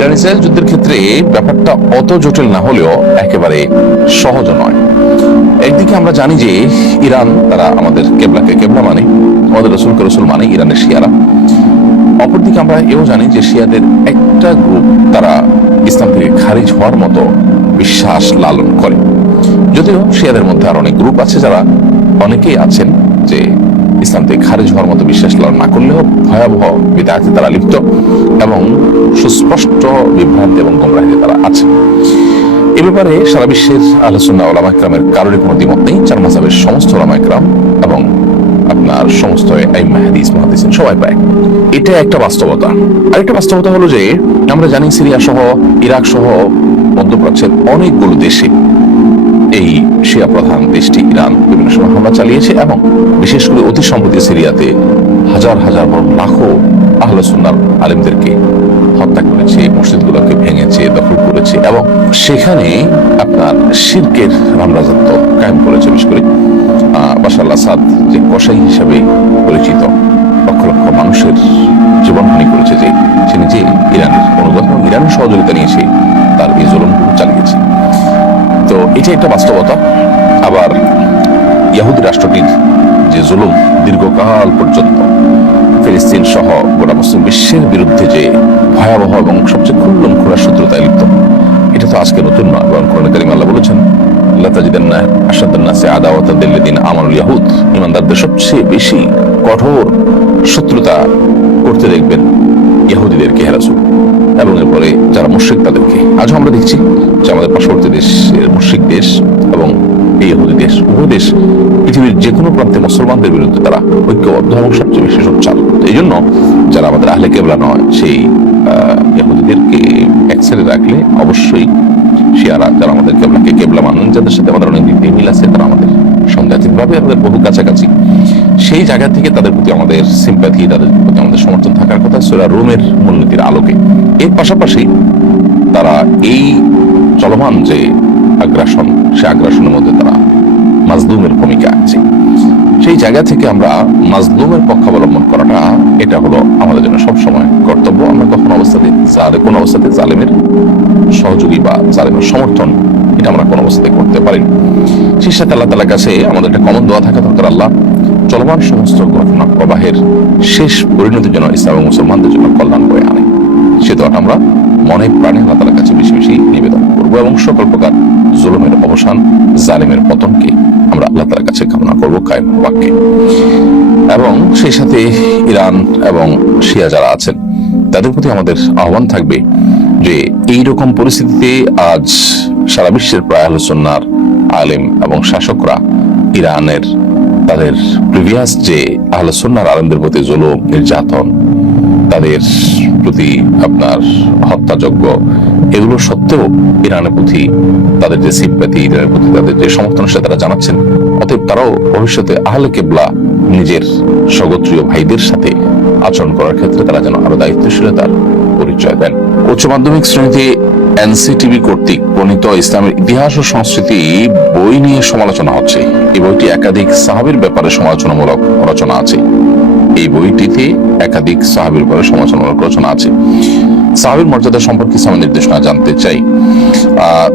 Iran Israel যুদ্ধের ক্ষেত্রে ব্যাপারটা অত জটিল না হলেও একেবারে সহজ নয়। একদিকে আমরা জানি যে ইরান, তারা আমাদের কেবলাকে কেবলা মানে আমাদের রসুলকে রসুল মানে ইরানের শিয়ারা। অপরদিকে আমরা এও জানি যে শিয়াদের একটা গ্রুপ তারা ইসলাম থেকে খারিজ হওয়ার মতো বিশ্বাস লালন করে। যদিও শিয়াদের মধ্যে আর অনেক গ্রুপ আছে যারা অনেকেই আছেন যে ইসলাম থেকে খারিজ হওয়ার মতো বিশ্বাস লালন না করলেও ভয়াবহ বিদায়তে তারা লিপ্ত এবং সুস্পষ্ট বিভ্রান্তি এবং গোমরাহিতে তারা আছে। এ ব্যাপারে সারা বিশ্বের আলোচনা ওলামা ইকরামের কারোরই কোনো দ্বিমত নেই। চার মাসাবের সমস্ত ওলামা ইকরাম এবং আপনার সমস্ত হাদিস, মুহাদ্দিসিন সবাই পায় এটা একটা বাস্তবতা। আরেকটা বাস্তবতা হলো যে আমরা জানি সিরিয়া সহ ইরাক সহ মধ্যপ্রাচ্যের অনেকগুলো দেশে এই শিয়া প্রধান দেশটি ইরান বিভিন্ন সময় হামলা চালিয়েছে এবং বিশেষ করে অতি সম্প্রতি সিরিয়াতে হাজার হাজার লাখো আহলসুন্নার আলেমদেরকে হত্যা করেছে, মসজিদগুলোকে ভেঙেছে, দখল করেছে এবং সেখানে আপনার শিরকের রামরাজত্ব কায়েম করেছে, বিশেষ করে আল আসাদ যে কসাই হিসাবে পরিচিত লক্ষ লক্ষ মানুষের জীবনহানি করেছে যে, সে নিজে ইরানের অনুগত ইরানের সহযোগিতা নিয়েছে তার এই তো এটা একটা বাস্তবতা। আবার ইয়াহুদি রাষ্ট্রটির যে জুলুম দীর্ঘকাল পর্যন্ত ফিলিস্তিন সহ গোটা মুসলিম বিশ্বের বিরুদ্ধে যে ভয়াবহ এবং সবচেয়ে খুল্লম খোলা শত্রুতায় লিপ্ত, এটা তো আজকে নতুন নয়, বরং কোরআন কারিম আল্লাহ বলেছেন আল্লাহ তাজিদান্না আসাদান্নাসে আদাওয়াতান দিল্লিদিন আমানুল ইয়াহুদ ইমানদারদের সবচেয়ে বেশি কঠোর শত্রুতা করতে দেখবেন ইহুদিদেরকে হেরাসুল এবং এরপরে যারা মুশ্রিক তাদেরকে আজও আমরা দেখছি যে আমাদের পার্শ্ববর্তী দেশের মুশ্রিক দেশ এবং এই ইহুদি দেশ, উভয় দেশ পৃথিবীর যে কোনো প্রান্তে মুসলমানদের বিরুদ্ধে তারা ঐক্যবদ্ধ এবং সবচেয়ে বেশি সোচ্চার। এই জন্য যারা আমাদের আহলে কেবলা নয়, সেই ইহুদিদেরকে এক সাইডে রাখলে অবশ্যই শিয়ারা যারা আমাদের কেবলাকে কেবলা মানুন, যাদের সাথে আমাদের অনেক দিক মিল আছে, তারা আমাদের সংঘাতিক ভাবে আমাদের বহু কাছাকাছি। সেই জায়গা থেকে তাদের প্রতি আমাদের সিম্প্যাথি তাদের প্রতি আমাদের সমর্থন থাকার কথা সোরা রোমের মূলনীতির আলোকে। এর পাশাপাশি তারা এই চলমান যে আগ্রাসন, সে আগ্রাসনের মধ্যে তারা মাজলুমের ভূমিকা আছে। সেই জায়গা থেকে আমরা মাজলুমের পক্ষ অবলম্বন করাটা, এটা হলো আমাদের জন্য সবসময় কর্তব্য। আমরা কখনো অবস্থাতে জালে, কোন অবস্থাতে জালেমের সহযোগী বা জালেমের সমর্থন, এটা আমরা কোনো অবস্থাতে করতে পারি। সেই সাথে আল্লাহ তালার কাছে আমাদের একটা কমন দোয়া থাকা দরকার আল্লাহ, চলমান সমস্ত ঘটনা প্রবাহের শেষ পরিণতির জন্য ইসলাম মুসলমানদের জন্য কল্যাণ বয়ে আনে। সে দোয়াটা আমরা মনে প্রাণে আল্লাহ কাছে বেশি বেশি নিবেদন করব এবং সকল প্রকার জুলুমের অবসান, জালেমের পতনকে আমরা আল্লাহ তালার কাছে কামনা করব কায়েম বাক্যে এবং সেই সাথে ইরান এবং শিয়া যারা আছেন, তাদের প্রতি আমাদের আহ্বান থাকবে যে এই রকম পরিস্থিতিতে আজ সারা বিশ্বের প্রায় আলোচনার আলেম এবং শাসকরা ইরানের তাদের প্রিভিয়াস যে আলোচনার আলেমদের প্রতি জুলুম, নির্যাতন তাদের প্রতি আপনার হত্যাযজ্ঞ এগুলো সত্ত্বেও ইরানের প্রতি, তাদের যে সিম্প্যাথি ইরানের প্রতি তাদের যে সমর্থন, সেটা তারা জানাচ্ছেন। অতএব তারাও ভবিষ্যতে আহলে কেবলা নিজের স্বগোত্রীয় ভাইদের সাথে আচরণ করার ক্ষেত্রে তারা যেন আরও দায়িত্বশীলতার পরিচয় দেন। উচ্চ মাধ্যমিক শ্রেণীতে এনসিটিভি কর্তৃক প্রণীত ইসলামের ইতিহাস ও সংস্কৃতি বই নিয়ে সমালোচনা হচ্ছে। এই বইটি একাধিক সাহাবির ব্যাপারে সমালোচনামূলক রচনা আছে। এই বইটিতে একাধিক সাহাবির উপরে সমালোচনামূলক রচনা আছে। সাহাবির মর্যাদা সম্পর্কে ইসলামের নির্দেশনা জানতে চাই।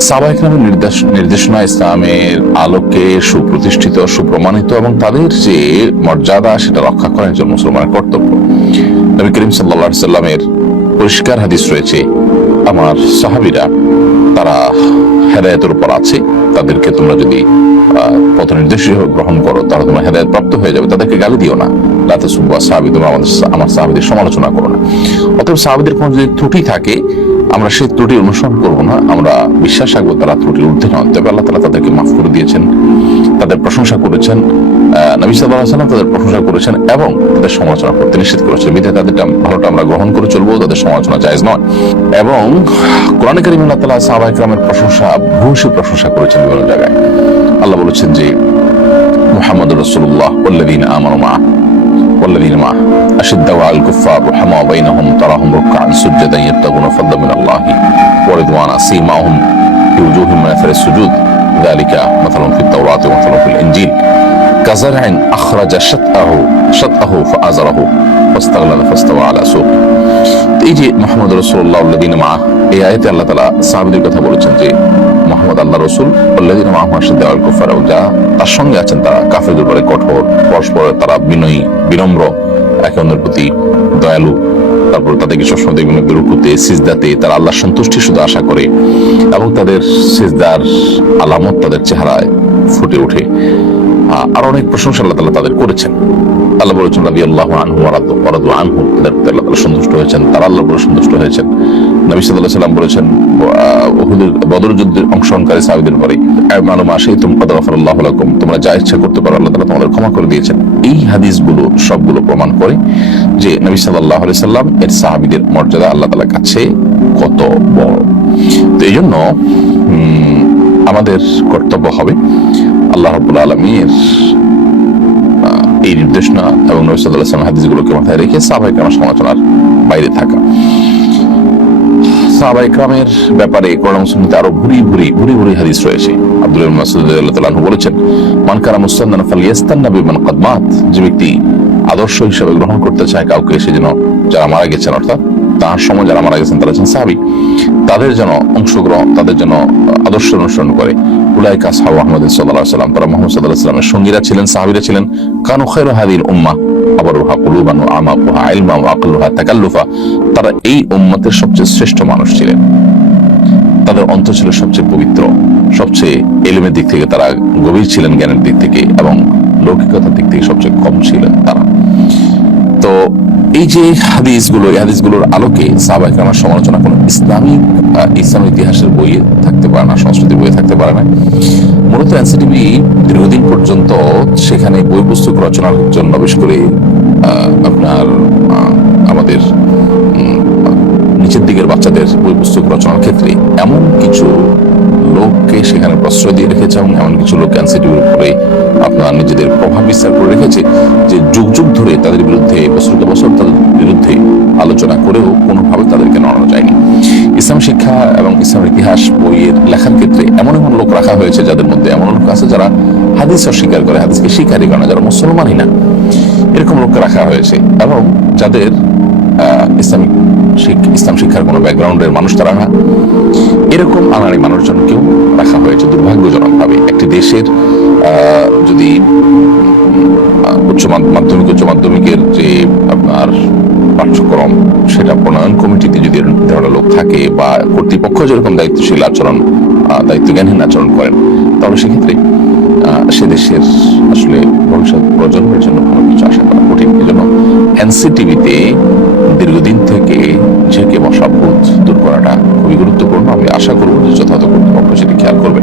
সাহাবা ইকরামের নির্দেশ, নির্দেশনা ইসলামের আলোকে সুপ্রতিষ্ঠিত, সুপ্রমাণিত এবং তাদের যে মর্যাদা সেটা রক্ষা করা একজন মুসলমানের কর্তব্য। নবী করিম সাল্লা সাল্লামের পরিষ্কার হাদিস রয়েছে। আমার সাহাবিরা তারা হেদায়তের উপর আছে, তাদেরকে তোমরা যদি পথ নির্দেশ গ্রহণ করো, তাহলে তোমার হেদায়ত প্রাপ্ত হয়ে যাবে। তাদেরকে গালি দিও না। লাতে সুব্বা সাহাবি তোমরা আমাদের আমার সাহাবিদের সমালোচনা করো না। অতএব সাহাবিদের কোনো যদি ত্রুটি থাকে, আমরা সেই ত্রুটি অনুসরণ করব না। আমরা বিশ্বাস রাখব তারা ত্রুটির ঊর্ধ্বে নয়। তবে আল্লাহ তালা তাদেরকে মাফ করে দিয়েছেন, তাদের প্রশংসা করেছেন। নবী সাল্লাহ সাল্লাম তাদের প্রশংসা করেছেন এবং তাদের সমালোচনা করতে নিষেধ করেছেন বিধে তাদেরটা ভালোটা আমরা গ্রহণ করে চলবো তাদের সমালোচনা জায়জ নয় এবং কোরআন করিম আল্লাহ তালা সাহাবা ইকরামের প্রশংসা ভূষী প্রশংসা করেছেন বিভিন্ন জায়গায় আল্লাহ বলেছেন যে মোহাম্মদ রসুল্লাহ والذين آمنوا معه والذين معه أشداء على الكفار رحماء بينهم تراهم ركعا سجدا يبتغون فضلا من الله ورضوانا سيماهم في وجوههم من أثر السجود ذلك مثل في التوراة ومثل في الإنجيل কাজারাইন আখরাজা শাতআহু শাতআহু ফাআজারাহু ফাস্তাগলালা ফাস্তাওয়া আলা সুক এই যে মোহাম্মদ রাসূলুল্লাহ আল্লাযীনা মা এই আয়াতে আল্লাহ তাআলা সাহাবীদের কথা বলেছেন যে, মোহাম্মদ আল্লাহ রাসূল আল্লাযীনা মা হাসিদ আল কুফার যা তার সঙ্গে আছেন তারা কাফেরদের উপরে কঠোর, পরস্পর তারা বিনয়ী, বিনম্র, একে অন্যের প্রতি দয়ালু। তারপর তাদেরকে সবসময় দেখবেন রুকুতে, সিজদাতে তারা আল্লাহ সন্তুষ্টি শুধু আশা করে এবং তাদের সিজদার আলামত তাদের চেহারায় ফুটে ওঠে। আ- আর অনেক প্রশংসা আল্লাহ তাআলা তাদের করেছেন। আল্লাহ বলেছেন নবী আল্লাহ আনহু। ওয়ারাদু আনহু আল্লাহ তাআলা সন্তুষ্ট হয়েছেন, তারা আল্লাহ উপরে সন্তুষ্ট হয়েছেন। নবী আলাইহি সাল্লাম বলেছেন বদর যুদ্ধের অংশগ্রহণকারী সাহাবীদের পরে আমানু মা তুম কদ গাফারাল্লাহু লাকুম। তোমরা যা ইচ্ছা করতে পারো, আল্লাহ তালা তোমাদের ক্ষমা করে দিয়েছেন। এই হাদিসগুলো, সবগুলো প্রমাণ করে যে নবী সাল্লাল্লাহু আলাইহি সাল্লাম এর সাহাবিদের মর্যাদা আল্লাহ তাআলার কাছে কত বড়। তো এই জন্য আমাদের কর্তব্য হবে আল্লাহ রাব্বুল আলামিনের এই নির্দেশনা এবং নবী সাল্লাল্লাহু আলাইহি হাদিসগুলোকে মাথায় রেখে সাহাবায়ে কেরাম সমালোচনার বাইরে থাকা। সাহাবায়ে কেরামের ব্যাপারে কোরআন ও আরও ভুরি ভুরি ভুরি ভুরি হাদিস রয়েছে। আব্দুল রাদিয়াল্লাহু তাআলা বলেছেন, মান কারা মুস্তান্নান ফালিয়াস্তান্না বিমান কদ মাত। যে ব্যক্তি আদর্শ হিসেবে গ্রহণ করতে চায় কাউকে, সে যেন যারা মারা গেছেন, অর্থাৎ তার সময় যারা মারা গেছেন, তারা সাহাবী। তাদের যেন অংশগ্রহণ, তাদের যেন আদর্শ অনুসরণ করে উলাই কাসহাব আহমদ সাল্লাহ সাল্লাম তারা মোহাম্মদ সাল্লাহ সাল্লামের সঙ্গীরা ছিলেন, সাহাবীরা ছিলেন। কানু খৈর হাদির উম্মা, আবরুহা কুলুবানু আমাকুহা ইলমা আকলুহা তাকাল্লুফা। তারা এই উম্মতের সবচেয়ে শ্রেষ্ঠ মানুষ ছিলেন। তাদের অন্তর ছিল সবচেয়ে পবিত্র, সবচেয়ে এলিমের দিক থেকে তারা গভীর ছিলেন জ্ঞানের দিক থেকে এবং লৌকিকতার দিক থেকে সবচেয়ে কম ছিলেন তারা। তো এই যে হাদিসগুলো, এই হাদিসগুলোর আলোকে সাহাবা একরামার সমালোচনা কোনো ইসলামিক ইসলাম ইতিহাসের বইয়ে থাকতে পারে না সংস্কৃতির বইয়ে থাকতে পারে না। মূলত এনসিটিভি দীর্ঘদিন পর্যন্ত সেখানে বই পুস্তক রচনার জন্য বেশ করে আপনার আমাদের নিচের দিকের বাচ্চাদের বই পুস্তক রচনার ক্ষেত্রে এমন কিছু লোককে সেখানে প্রশ্রয় দিয়ে রেখেছে এবং এমন কিছু লোক এনসিটিভির উপরে আপনার নিজেদের প্রভাব বিস্তার করে রেখেছে যে যুগ যুগ ধরে তাদের বিরুদ্ধে বছরকে বছর তাদের বিরুদ্ধে আলোচনা করেও কোনোভাবে তাদেরকে নড়ানো যায়নি। ইসলাম শিক্ষা এবং ইসলামের ইতিহাস বইয়ের লেখার ক্ষেত্রে এমন এমন লোক রাখা হয়েছে যাদের মধ্যে এমন লোক আছে যারা হাদিস অস্বীকার করে, হাদিসকে স্বীকারই করে না, যারা মুসলমানই না। এরকম লোককে রাখা হয়েছে এবং যাদের ইসলামিক ইসলাম শিক্ষার কোনো ব্যাকগ্রাউন্ডের মানুষ তারা না। এরকম আনাড়ি মানুষজনকেও রাখা হয়েছে দুর্ভাগ্যজনক ভাবে একটি দেশের যদি উচ্চ মাধ্যমিক, উচ্চ মাধ্যমিকের যে আপনার পাঠ্যক্রম, সেটা প্রণয়ন কমিটিতে যদি ধরনের লোক থাকে বা কর্তৃপক্ষ যেরকম দায়িত্বশীল আচরণ দায়িত্বজ্ঞানহীন আচরণ করেন, তাহলে সেক্ষেত্রে সে দেশের আসলে ভবিষ্যৎ প্রজন্মের জন্য ভালো কিছু আশা করা কঠিন। এজন্য এনসিটিভিতে দীর্ঘদিন থেকে ঝেঁকে বসা ভূত দূর করাটা খুবই গুরুত্বপূর্ণ। আমি আশা করব যে যথাযথ কর্তৃপক্ষ সেটি খেয়াল করবে।